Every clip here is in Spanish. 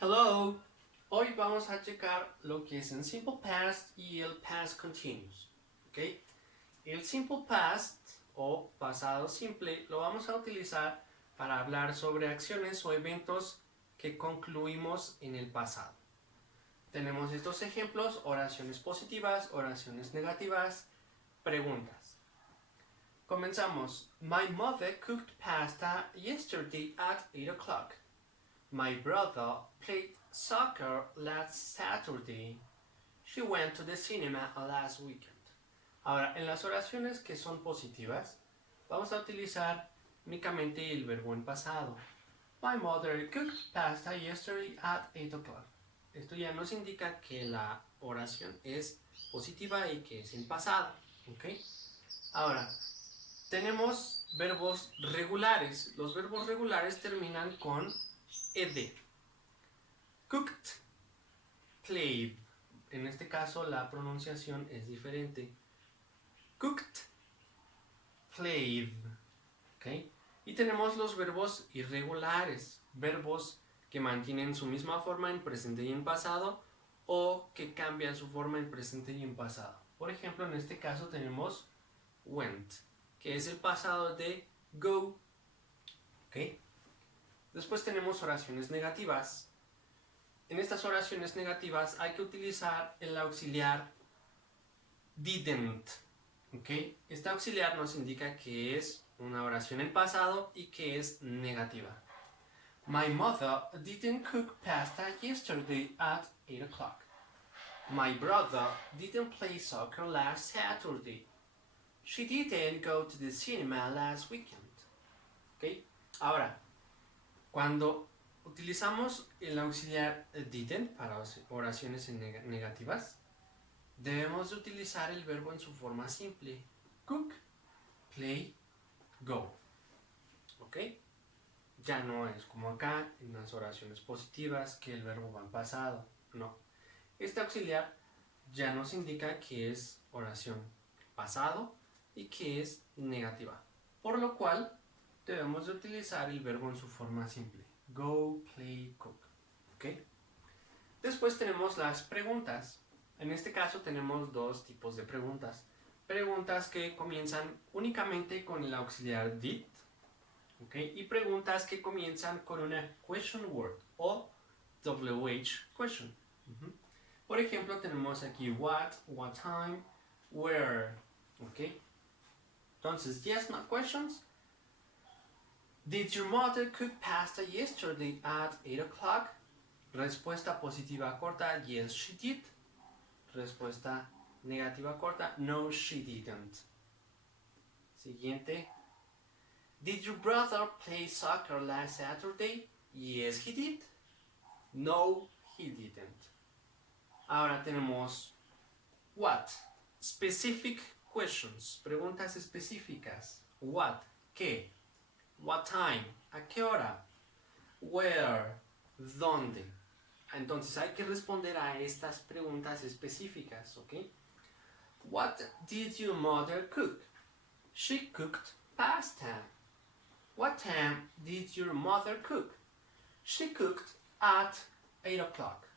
Hello, hoy vamos a checar lo que es el Simple Past y el Past Continuous. ¿Ok? El Simple Past o pasado simple lo vamos a utilizar para hablar sobre acciones o eventos que concluimos en el pasado. Tenemos estos ejemplos: oraciones positivas, oraciones negativas, preguntas. Comenzamos. My mother cooked pasta yesterday at 8 o'clock. My brother played soccer last Saturday. She went to the cinema last weekend. Ahora, en las oraciones que son positivas, vamos a utilizar únicamente el verbo en pasado. My mother cooked pasta yesterday at 8 o'clock. Esto ya nos indica que la oración es positiva y que es en pasado. ¿Ok? Ahora, tenemos verbos regulares. Los verbos regulares terminan con ed. Cooked, played. En este caso la pronunciación es diferente. Cooked, played. ¿Okay? Y tenemos los verbos irregulares. Verbos que mantienen su misma forma en presente y en pasado o que cambian su forma en presente y en pasado. Por ejemplo, en este caso tenemos went, que es el pasado de go. ¿Okay? Después tenemos oraciones negativas. En estas oraciones negativas hay que utilizar el auxiliar didn't. ¿Okay? Este auxiliar nos indica que es una oración en pasado y que es negativa. My mother didn't cook pasta yesterday at 8 o'clock. My brother didn't play soccer last Saturday. She didn't go to the cinema last weekend. ¿Okay? Ahora, cuando utilizamos el auxiliar didn't para oraciones negativas, debemos de utilizar el verbo en su forma simple. Cook, play, go. ¿Ok? Ya no es como acá en las oraciones positivas que el verbo va en pasado. No. Este auxiliar ya nos indica que es oración pasado y que es negativa. Por lo cual debemos de utilizar el verbo en su forma simple. Go, play, cook. ¿Ok? Después tenemos las preguntas. En este caso tenemos dos tipos de preguntas. Preguntas que comienzan únicamente con el auxiliar did. ¿Okay? Y preguntas que comienzan con una question word o WH question. Por ejemplo, tenemos aquí what time, where. ¿Okay? Entonces, yes, no questions. Did your mother cook pasta yesterday at 8 o'clock? Respuesta positiva corta, yes, she did. Respuesta negativa corta, no, she didn't. Siguiente. Did your brother play soccer last Saturday? Yes, he did. No, he didn't. Ahora tenemos what? Specific questions. Preguntas específicas. What? ¿Qué? What time? ¿A qué hora? Where? ¿Dónde? Entonces hay que responder a estas preguntas específicas, ¿ok? What did your mother cook? She cooked pasta. What time did your mother cook? She cooked at 8 o'clock.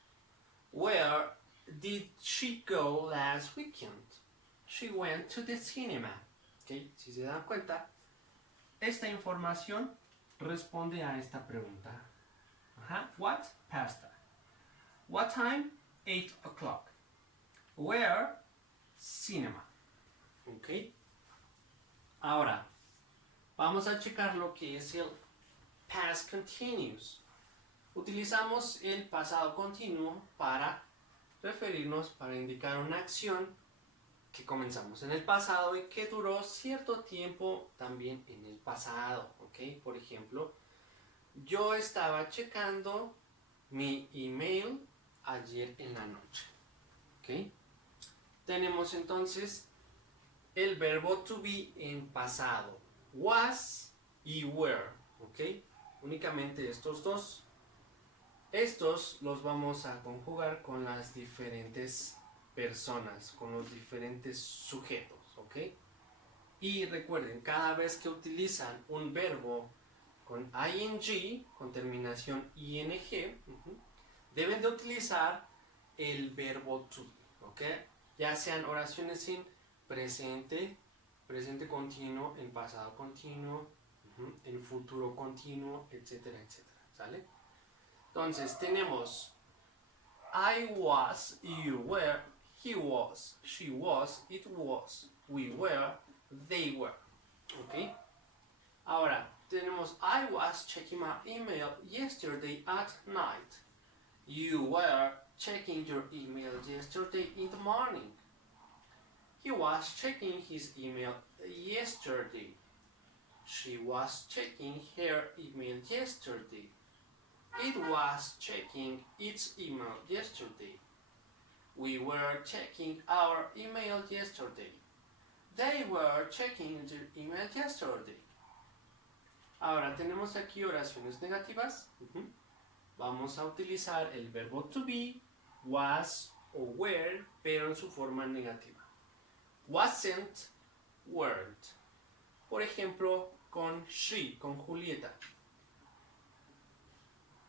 Where did she go last weekend? She went to the cinema. ¿Ok? Si se dan cuenta, esta información responde a esta pregunta. What? Pasta. What time? 8 o'clock. Where? Cinema. ¿Ok? Ahora, vamos a checar lo que es el past continuous. Utilizamos el pasado continuo para referirnos, para indicar una acción que comenzamos en el pasado y que duró cierto tiempo también en el pasado. ¿Ok? Por ejemplo, yo estaba checando mi email ayer en la noche. ¿Ok? Tenemos entonces el verbo to be en pasado. Was y were. ¿Ok? Únicamente estos dos. Estos los vamos a conjugar con las diferentes personas, con los diferentes sujetos. ¿Ok? Y recuerden, cada vez que utilizan un verbo con ing, con terminación ing, deben de utilizar el verbo to be, ¿ok? Ya sean oraciones en presente, presente continuo, en pasado continuo, en futuro continuo, etcétera, etcétera, ¿sale? Entonces tenemos I was, you were, he was, she was, it was, we were, they were, ¿ok? Ahora tenemos I was checking my email yesterday at night. You were checking your email yesterday in the morning. He was checking his email yesterday. She was checking her email yesterday. It was checking its email yesterday. We were checking our email yesterday. They were checking their email yesterday. Ahora tenemos aquí oraciones negativas. Vamos a utilizar el verbo to be, was o were, pero en su forma negativa. Wasn't, weren't. Por ejemplo, con she, con Julieta.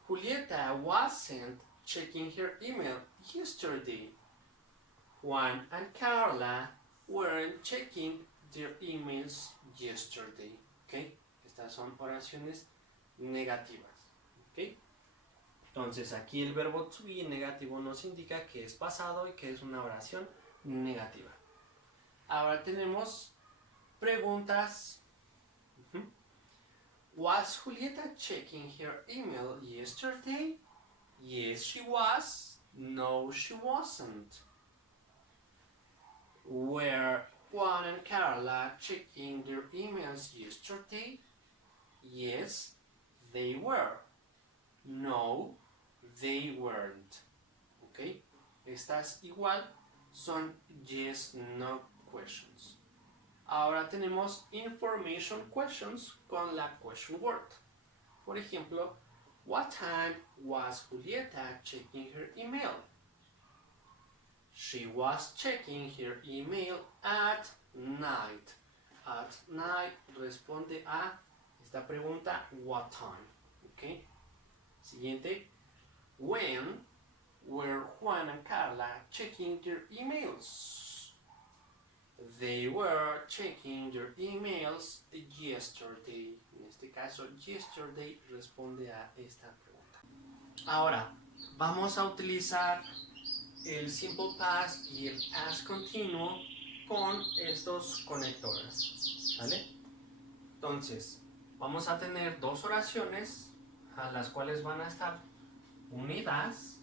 Julieta wasn't checking her email yesterday. Juan and Carla weren't checking their emails yesterday. ¿Okay? Estas son oraciones negativas. ¿Okay? Entonces aquí el verbo to be negativo nos indica que es pasado y que es una oración negativa. Ahora tenemos preguntas. Was Julieta checking her email yesterday? Yes, she was. No, she wasn't. Were Juan and Carla checking their emails yesterday? Yes, they were. No, they weren't. ¿Ok? Estas igual son yes, no questions. Ahora tenemos information questions con la question word. Por ejemplo, what time was Julieta checking her email? She was checking her email at night. At night responde a esta pregunta, what time? ¿Ok? Siguiente. When were Juan and Carla checking their emails? They were checking their emails yesterday. En este caso, yesterday responde a esta pregunta. Ahora, vamos a utilizar el simple past y el past continuo con estos conectores. ¿Vale? Entonces, vamos a tener dos oraciones a las cuales van a estar unidas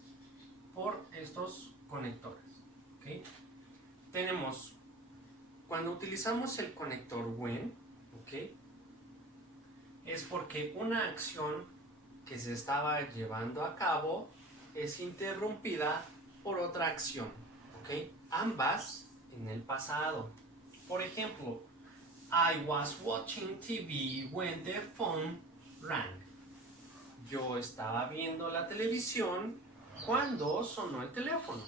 por estos conectores. ¿Okay? Tenemos, cuando utilizamos el conector when, ¿okay? Es porque una acción que se estaba llevando a cabo es interrumpida por otra acción. ¿Okay? Ambas en el pasado. Por ejemplo, I was watching TV when the phone rang. Yo estaba viendo la televisión cuando sonó el teléfono.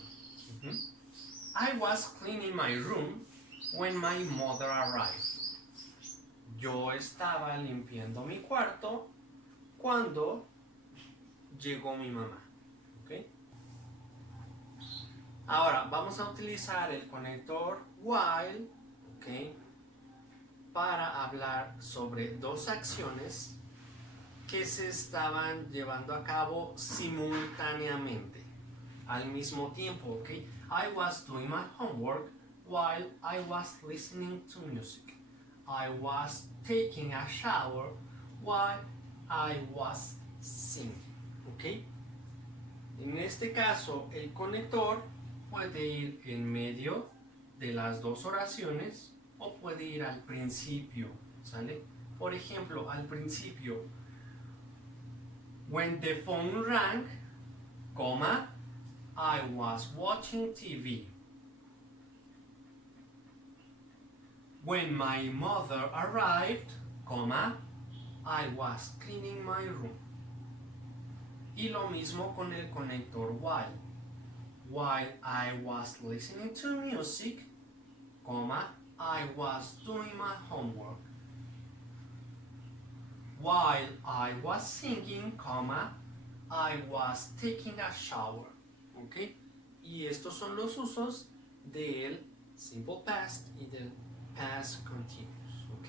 I was cleaning my room when my mother arrived. Yo estaba limpiando mi cuarto cuando llegó mi mamá. ¿Okay? Ahora vamos a utilizar el conector while, ¿okay? Para hablar sobre dos acciones que se estaban llevando a cabo simultáneamente, al mismo tiempo, ¿ok? I was doing my homework while I was listening to music. I was taking a shower while I was singing, ¿ok? En este caso, el conector puede ir en medio de las dos oraciones o puede ir al principio, ¿sale? Por ejemplo, al principio, when the phone rang, comma, I was watching TV. When my mother arrived, comma, I was cleaning my room. Y lo mismo con el conector while. While I was listening to music, comma, I was doing my homework. While I was singing, comma, I was taking a shower. ¿Ok? Y estos son los usos del simple past y del past continuous. ¿Ok?